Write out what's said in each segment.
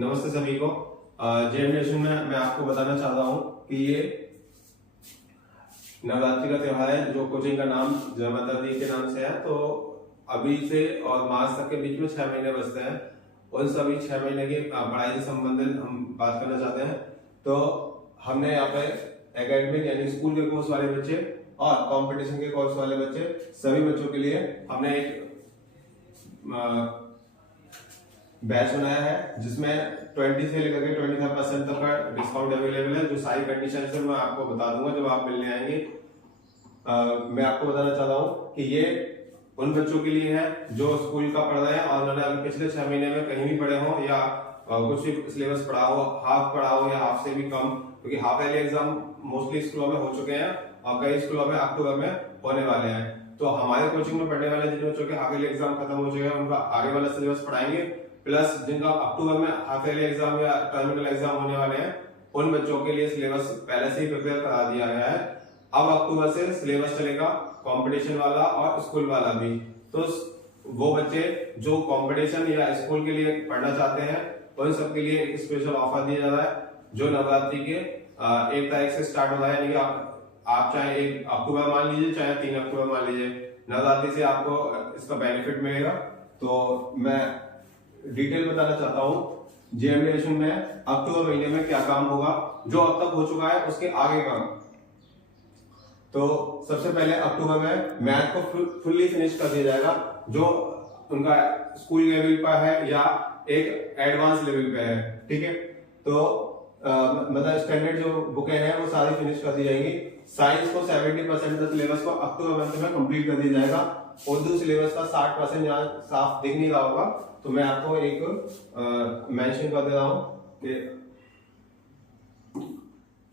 नमस्ते सभी को। जेएमडीएशन में मैं आपको बताना चाहता हूँ कि ये नवरात्रि का त्योहार है जो कोचिंग का नाम जय माता दी के नाम से है। तो अभी से और मार्च तक के बीच में 6 महीने बचते हैं। उन सभी 6 महीने की पढ़ाई से संबंधित हम बात करना चाहते हैं। तो हमने यहाँ पे एकेडमिक यानी स्कूल के कोर्स वाले बच्चे और कंपटीशन के कोर्स वाले बच्चे सभी बच्चों के लिए हमने एक बैच बनाया है जिसमें 20 से लेकर के 25% तक का डिस्काउंट अवेलेबल है। जो सारी कंडीशन है मैं आपको बता दूंगा जब आप मिलने आएंगे। मैं आपको बताना चाहता हूँ कि ये उन बच्चों के लिए है जो स्कूल का पढ़ रहे हैं और उन्होंने अगर पिछले 6 महीने में कहीं भी पढ़े हो या कुछ भी सिलेबस पढ़ा हो, हाफ पढ़ा हो या हाफ से भी कम, क्योंकि हाफ ईयरली एग्जाम मोस्टली स्कूलों में हो चुके हैं और कई स्कूलों में अक्टूबर में होने वाले हैं। तो हमारे कोचिंग में पढ़ने वाले जिन बच्चों के हाफ ईयरली एग्जाम खत्म हो चुके हैं उनका आगे वाला सिलेबस पढ़ाएंगे, प्लस जिनका अक्टूबर में हाफ ईयरली एग्जाम या टर्मिनल एग्जाम होने वाले हैं उन बच्चों के लिए सिलेबस पहले से ही प्रिपेयर करा दिया गया है। अब अक्टूबर से सिलेबस चलेगा कंपटीशन वाला और स्कूल वाला भी। तो वो बच्चे जो कंपटीशन या स्कूल के लिए पढ़ना चाहते हैं उन सब के लिए एक स्पेशल ऑफर दिया जा रहा है जो नवरात्रि के 1 तारीख से स्टार्ट हो रहा है। यानी कि आप चाहे 1 अक्टूबर मान लीजिए चाहे 3 अक्टूबर मान लीजिए, नवरात्रि से आपको इसका बेनिफिट मिलेगा। तो मैं डिटेल बताना चाहता हूँ जेएमडीएशन में अक्टूबर महीने में क्या काम होगा जो अब तक हो चुका है उसके आगे का। तो सबसे पहले अक्टूबर में मैथ को फुल्ली फिनिश कर दिया जाएगा जो उनका स्कूल लेवल पर है या एक एडवांस लेवल पे है। ठीक है, तो मतलब स्टैंडर्ड जो बुकें हैं वो सारी फिनिश कर दी जाएंगी। साइंस को 70% तक सिलेबस को अक्टूबर मंथ में कंप्लीट कर दिया जाएगा। उर्दू सिलेबस का 60% यहाँ साफ दिख नहीं रहा होगा तो मैं आपको एक मेंशन कर दे रहा हूं कि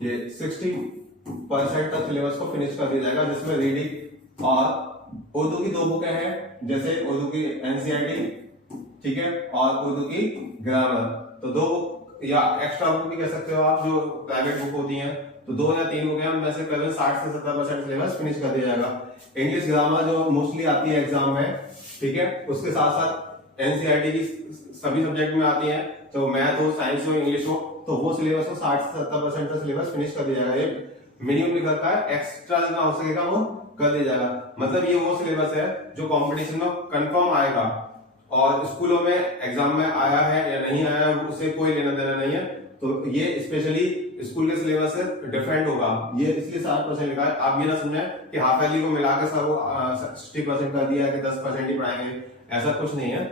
ये 60% तक सिलेबस को फिनिश कर दिया जाएगा, जिसमें रीडिंग और उर्दू की 2 बुकें हैं, जैसे उर्दू की एनसीईआरटी, ठीक है, और उर्दू की ग्रामर। तो 2 बुक या एक्स्ट्रा बुक भी कह सकते हो आप जो प्राइवेट बुक होती हैं। तो 2 या 3 बुक हैं उनमें से करीबन 60 से 70% सिलेबस फिनिश कर दिया जाएगा। इंग्लिश ग्रामर जो मोस्टली आती है एग्जाम में, ठीक है, उसके साथ साथ एनसीईआरटी की सभी सब्जेक्ट में आती है, तो मैथ हो, साइंस हो, इंग्लिश हो, तो वो सिलेबस को 60 से 70% तक सिलेबस फिनिश कर दिया जाएगा। ये मिनिमम लिखा का है, एक्स्ट्रा जितना हो सकेगा वो कर दिया जाएगा। मतलब ये वो सिलेबस है जो कंपटीशन में कंफर्म आएगा और स्कूलों में एग्जाम में आया है या नहीं आया है उससे कोई लेना देना नहीं है। तो ये स्पेशली स्कूल के सिलेबस से डिफरेंट होगा, ये इसलिए 60% लिखा है। आप ये ना समझें कि हाफ ईयरली को मिलाकर सब 60% कर दिया है कि 10% ही पढ़ाएंगे, ऐसा कुछ नहीं है।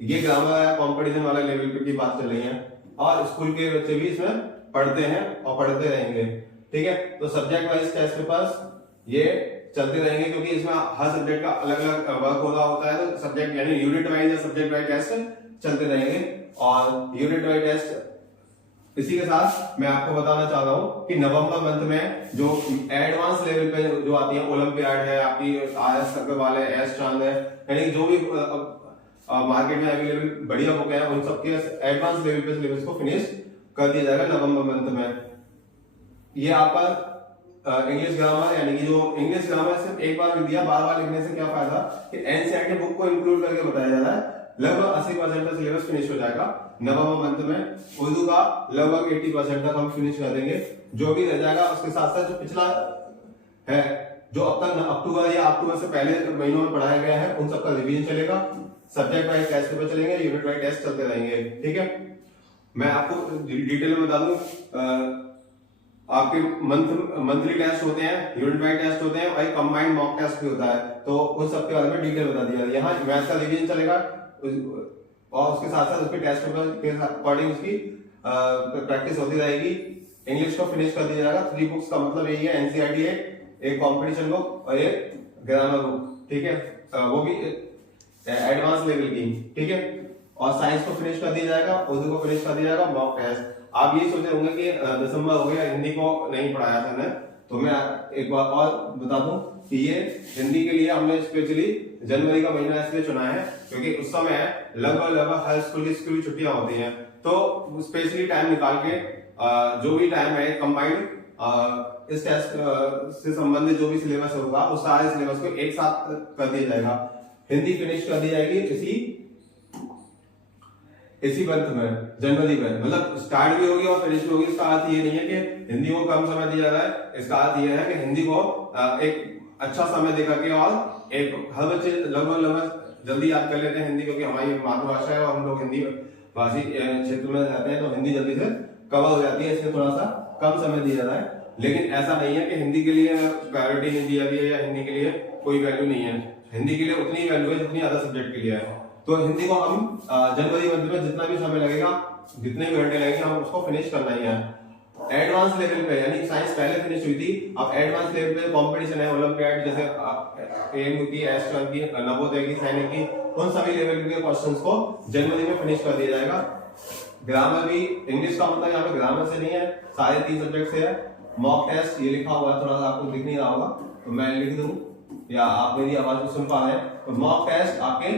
ये ग्रामर है कंपटीशन वाले लेवल पे की बात चल रही है और स्कूल के बच्चे भी इसमें पढ़ते हैं और पढ़ते रहेंगे। ठीक है, तो सब्जेक्ट वाइज टेस्ट पेपर्स ये चलते रहेंगे क्योंकि इसमें हर सब्जेक्ट का अलग अलग वर्क हो रहा होता है। तो सब्जेक्ट यानी यूनिट वाइज या सब्जेक्ट वाइज टेस्ट चलते रहेंगे और यूनिट वाइज टेस्ट। इसी के साथ मैं आपको बताना चाह रहा हूँ कि नवंबर मंथ में जो एडवांस लेवल पे जो आती है, ओलंपियाड है, आपकी आरएस सर्कल वाले, एस चांद है, यानी जो भी मार्केट में अवेलेबल बढ़िया बुक है उन सबके एडवांस लेवल पे सिलेबस को फिनिश कर दिया जाएगा नवंबर मंथ में। ये आपका इंग्लिश ग्रामर, यानी कि जो इंग्लिश ग्रामर सिर्फ एक बार लिख दिया, बार-बार लिखने से क्या फायदा कि एनसीईआरटी बुक को इंक्लूड करके बताया जा रहा है। लगभग 80% का सिलेबस फिनिश हो जाएगा नवंबर मंथ में। उर्दू का लगभग 80% तक हम फिनिश कर देंगे। जो भी रह जाएगा उसके साथ साथ जो पिछला है जो अब तक अक्टूबर या अक्टूबर से पहले महीनों में पढ़ाया गया है उन सबका रिवीजन चलेगा। सब्जेक्ट वाइज टेस्ट पेपर चलेंगे, यूनिट वाइज टेस्ट चलते रहेंगे। ठीक है, मैं आपको डिटेल में बता दूं, आपके मंथली टेस्ट होते हैं, यूनिट वाइज टेस्ट होते हैं और एक कंबाइंड मॉक टेस्ट भी होता है। तो उन सबके बारे में डिटेल बता दिया। यहाँ मैथ का रिवीजन चलेगा और उसके साथ साथ उसके टेस्ट पेपर के अकॉर्डिंग उसकी प्रैक्टिस होती रहेगी। इंग्लिश को फिनिश कर दिया जाएगा। 3 बुक्स का मतलब यही है, एनसीईआरटी एक कॉम्पिटिशन बुक और एक ग्रामर बुक। ठीक है, वो भी एडवांस लेवल की। ठीक है, और साइंस को फिनिश कर दिया जाएगा, उर्दू को फिनिश कर दिया जाएगा, मॉक टेस्ट। आप ये सोच रहे होंगे कि दिसंबर हो गया, हिंदी को नहीं पढ़ाया था मैंने, तो मैं एक बात और बता दूं कि ये हिंदी के लिए हमने स्पेशली जनवरी का महीना इसलिए चुना है क्योंकि उस समय लगभग हर स्कूल की छुट्टियां होती हैं। तो स्पेशली टाइम निकाल के जो भी टाइम है कंबाइंड इस टेस्ट से संबंधित जो भी सिलेबस होगा उस सारे सिलेबस को एक साथ कर दिया जाएगा। हिंदी फिनिश कर दी जाएगी इसी मंथ में, जनवरी में, मतलब स्टार्ट भी होगी और फिनिश भी होगी। इसका अर्थ ये नहीं है कि हिंदी को कम समय दिया जाए, इसका अर्थ ये है कि हिंदी को एक अच्छा समय देकर के, और एक हर बच्चे लगभग जल्दी याद कर लेते हैं हिंदी, क्योंकि हमारी मातृभाषा है और हम लोग हिंदी भाषी क्षेत्र में रहते हैं, तो हिंदी जल्दी से कवर हो जाती है, इसलिए थोड़ा सा कम समय दिया जाता है। लेकिन ऐसा नहीं है कि हिंदी के लिए प्रायोरिटी नहीं दिया गया या हिंदी के लिए कोई वैल्यू नहीं है। हिंदी के लिए उतनी वैल्यू है जितनी अदर सब्जेक्ट के लिए है। तो हिंदी को हम जनवरी मंथ में जितना भी समय लगेगा, जितने भी घंटे लगेंगे, हम उसको फिनिश करना ही है। एडवांस लेवल पे, यानी साइंस पहले फिनिश हुई थी, अब एडवांस लेवल पे कंपटीशन है, ओलंपियाड जैसे एएमयू की, एस्ट्रॉन की, नवोदय की, सैनिक की, उन सभी लेवल के क्वेश्चंस को जनवरी में फिनिश कर दिया जाएगा। ग्रामर भी, इंग्लिश का मतलब यहाँ पे ग्रामर से नहीं है, सारे 3 सब्जेक्ट से है। मॉक टेस्ट ये लिखा हुआ है, थोड़ा सा आपको दिख नहीं रहा होगा तो मैं लिख दूं, या आप मेरी आवाज को सुन पा रहे हैं। तो मॉक टेस्ट आपके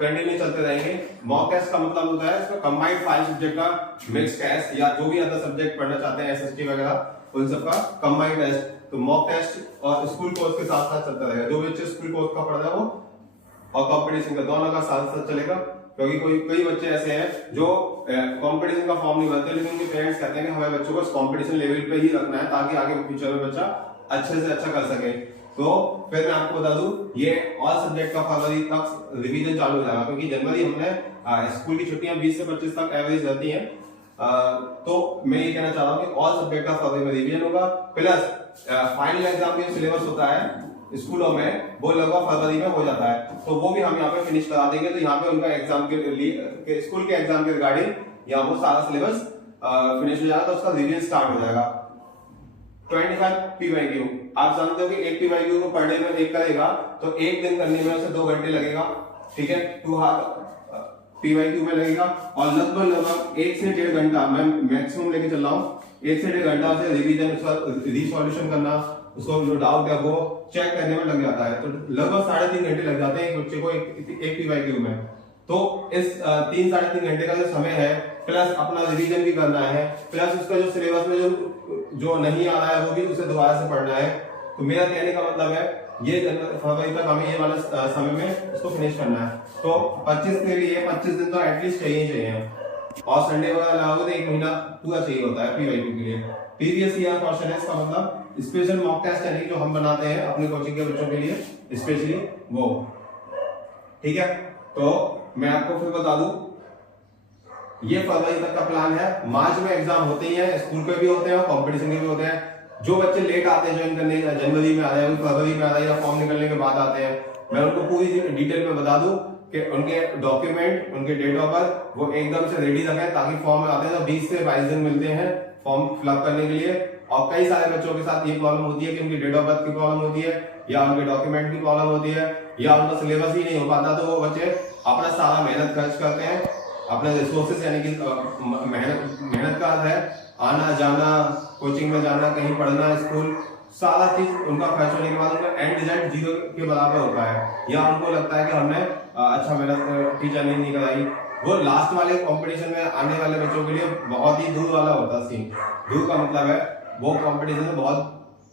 कंटिन्यू चलते रहेंगे। मॉक टेस्ट का मतलब होता है इसमें कंबाइंड 5 सब्जेक्ट का मिक्स टेस्ट, या जो भी अदर सब्जेक्ट पढ़ना चाहते हैं, एसएसटी वगैरह, उन सब का कंबाइंड टेस्ट। तो मॉक टेस्ट और स्कूल कोर्स के साथ साथ चलता रहेगा। जो बच्चे स्कूल कोर्स का पढ़ रहे हैं वो और कंपटीशन का, दोनों का साथ साथ चलेगा। क्योंकि कई बच्चे ऐसे हैं जो कंपटीशन का फॉर्म नहीं भरते, लेकिन उनके पेरेंट्स कहते हैं कि हमें बच्चों को कंपटीशन लेवल पे ही रखना है, ताकि आगे फ्यूचर में बच्चा अच्छे से अच्छा कर सके। तो फिर मैं आपको बता दूं, ये ऑल सब्जेक्ट का फरवरी तक रिवीजन चालू हो जाएगा, क्योंकि जनवरी हमने स्कूल की छुट्टियां 20 से 25 तक एवरेज रहती हैं। तो मैं ये कहना चाह रहा हूँ कि ऑल सब्जेक्ट का फरवरी में रिवीजन होगा, प्लस फाइनल एग्जाम का सिलेबस होता है स्कूलों में, वो लगभग फरवरी में हो जाता है, तो वो भी हम यहाँ पे फिनिश करा देंगे। तो यहाँ पे उनका एग्जाम के स्कूल के एग्जाम के रिगार्डिंग यहाँ वो सारा सिलेबस फिनिश हो जाएगा, तो उसका रिवीजन स्टार्ट हो जाएगा। 25 PYQ, आप जानते हो कि एक PYQ को पर डे में एक करेगा तो एक दिन करने में उसे 2 घंटे लगेगा, ठीक है। 2 PYQ में लगेगा, और लगभग 1 से 1.5 घंटा मैं मैक्सिमम लेके चल रहा हूँ, 1 से 1.5 घंटा उसे रिवीजन, उसका रीसॉल्यूशन करना, उसको जो डाउट है वो चेक करने में लग जाता है। तो लगभग 3.5 घंटे लग जाते हैं एक बच्चे को एक PYQ में। तो इस 3-3.5 घंटे का जो समय है, प्लस अपना रिवीजन भी करना है, प्लस उसका जो सिलेबस में जो नहीं आ रहा है वो भी उसे दोबारा से पढ़ना है। तो मेरा कहने का मतलब है ये फरवरी तक हमें ये वाला समय में उसको फिनिश करना है। तो 25 के लिए 25 दिन तो एटलीस्ट चाहिए, और संडे वगैरह लगाओगे तो 1 महीना पूरा चाहिए होता है PYQ के लिए। प्रीवियस ईयर क्वेश्चन है, इसका मतलब स्पेशल मॉक टेस्ट यानी जो हम बनाते हैं अपने कोचिंग के बच्चों के लिए स्पेशली वो, ठीक है। तो मैं आपको फिर बता दूं, ये फरवरी तक का प्लान है। मार्च में एग्जाम होते ही है, स्कूल के भी होते हैं और कंपटीशन के भी होते हैं। जो बच्चे लेट आते हैं ज्वाइन करने, जनवरी में आ रहे हैं, फरवरी में आ रहे हैं, या फॉर्म निकलने के बाद आते हैं, मैं उनको पूरी डिटेल में बता दूं कि उनके डॉक्यूमेंट, उनके डेट ऑफ बर्थ वो एकदम से रेडी रखें, ताकि फॉर्म आते हैं तो 20 से 22 दिन मिलते हैं फॉर्म फिलअप करने के लिए। और कई सारे बच्चों के साथ ये प्रॉब्लम होती है कि उनकी डेट ऑफ बर्थ की प्रॉब्लम होती है, या उनके डॉक्यूमेंट की प्रॉब्लम होती है, या उनका सिलेबस ही नहीं हो पाता, तो वो बच्चे अपना सारा मेहनत खर्च करते हैं, अपने रिसोर्सेस यानी कि मेहनत का है, आना जाना, कोचिंग में जाना, कहीं पढ़ना, स्कूल, सारा चीज उनका खर्च होने के बाद उनका एंड रिजल्ट 0 के बराबर होता है, या उनको लगता है कि हमने अच्छा मेहनत टीचर ने नहीं कराई। वो लास्ट वाले कंपटीशन में आने वाले बच्चों के लिए बहुत ही दूर वाला होता है सीन। दूर का मतलब है वो कंपटीशन में बहुत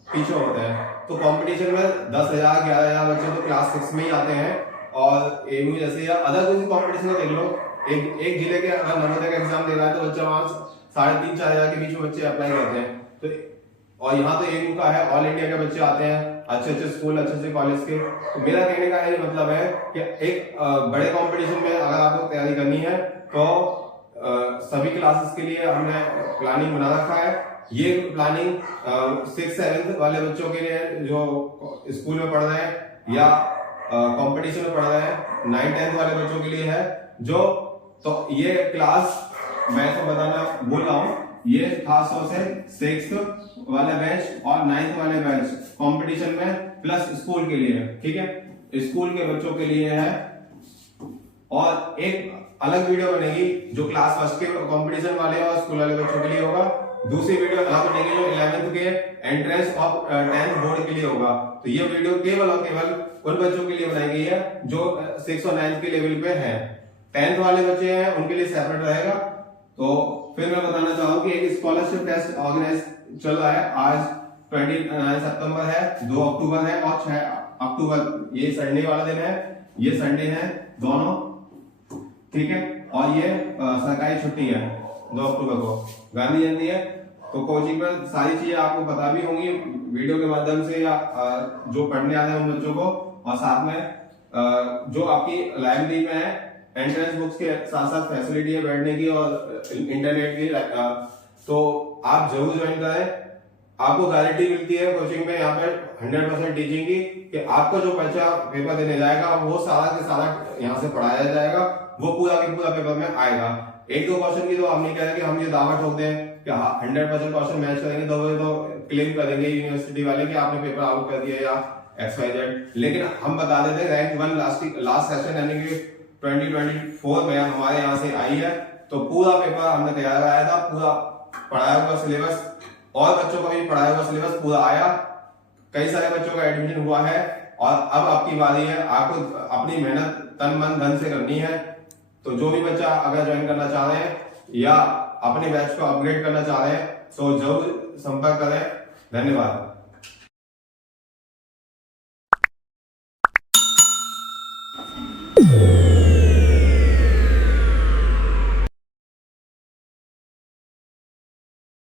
पीछे होते हैं। तो कंपटीशन में 10,000 11,000 बच्चे तो क्लास 6 में ही आते हैं, और एमयू जैसे या अदर कोई कंपटीशन में देख लो, एक जिले के अगर नवोदय का एग्जाम दे रहा है तो बच्चा वहां 3,500-4,000 के बीच में बच्चे अप्लाई करते हैं। तो और यहाँ तो एमयू का है, ऑल इंडिया के बच्चे आते हैं, अच्छे स्कूल, अच्छे कॉलेज के। तो मेरा कहने का ये मतलब है कि एक बड़े कंपटीशन में अगर आपको तैयारी करनी है तो सभी क्लासेस के लिए हमने प्लानिंग बना रखा है। ये प्लानिंग 6th-7th वाले बच्चों के लिए जो स्कूल में पढ़ रहे हैं या कंपटीशन में पढ़ रहे हैं, 9th-10th वाले बच्चों के लिए है। जो तो ये क्लास मैं तो बताना बोल रहा हूँ, ये खास तौर से 6th वाले बैच और 9th वाले बैच कंपटीशन में प्लस स्कूल के लिए, ठीक है, स्कूल के बच्चों के लिए है। और एक अलग वीडियो बनेगी जो क्लास 1 के कंपटीशन वाले और स्कूल वाले बच्चों के लिए होगा। दूसरी वीडियो अलग बनेगी जो 11th के एंट्रेंस और 10th बोर्ड के लिए होगा। तो ये वीडियो केवल और केवल उन बच्चों के लिए बनाई गई है जो 6th और 9th के लेवल पे है। 10th वाले बच्चे हैं उनके लिए सेपरेट रहेगा। तो फिर मैं बताना चाहूँ कि एक स्कॉलरशिप टेस्ट ऑर्गेनाइज चल रहा है। आज 29 सितंबर है, 2 अक्टूबर है और 6 अक्टूबर, ये संडे वाला दिन है, ये संडे है दोनों, ठीक है। और ये सरकारी छुट्टी है 2 अक्टूबर को गांधी जयंती है। तो कोचिंग में सारी चीजें आपको पता भी होंगी वीडियो के माध्यम से या जो पढ़ने आ रहे हैं उन बच्चों को, और साथ में जो आपकी लाइब्रेरी में है एंट्रेंस बुक्स के साथ साथ फैसिलिटी है बैठने की और इंटरनेट की, तो आप जरूर ज्वाइन करें। आपको गारंटी मिलती है कोचिंग में यहाँ पे 100% टीचिंग की कि आपको जो बच्चा पेपर देने जाएगा वो सारा के सारा यहाँ से पढ़ाया जाएगा, वो पूरा के पूरा पेपर में आएगा। 1-2 क्वेश्चन की तो आप नहीं कह रहे कि हम ये दावा ठोक दें कि 100% क्वेश्चन मैच करेंगे तो क्लेम करेंगे यूनिवर्सिटी वाले कि आपने पेपर आउट कर दिया या XYZ। लेकिन हम बता देते हैं रैंक 1 लास्ट सेशन यानी कि 2024 में हमारे यहाँ से आई है, तो पूरा पेपर हमने तैयार कराया था, पूरा पढ़ाया हुआ सिलेबस और बच्चों का भी पढ़ाया हुआ सिलेबस पूरा आया। कई सारे बच्चों का एडमिशन हुआ है और अब आपकी बारी है, आपको अपनी मेहनत तन मन धन से करनी है। तो जो भी बच्चा अगर ज्वाइन करना चाह रहे हैं या अपने बैच को अपग्रेड करना चाह रहे हैं तो जरूर संपर्क करें। धन्यवाद।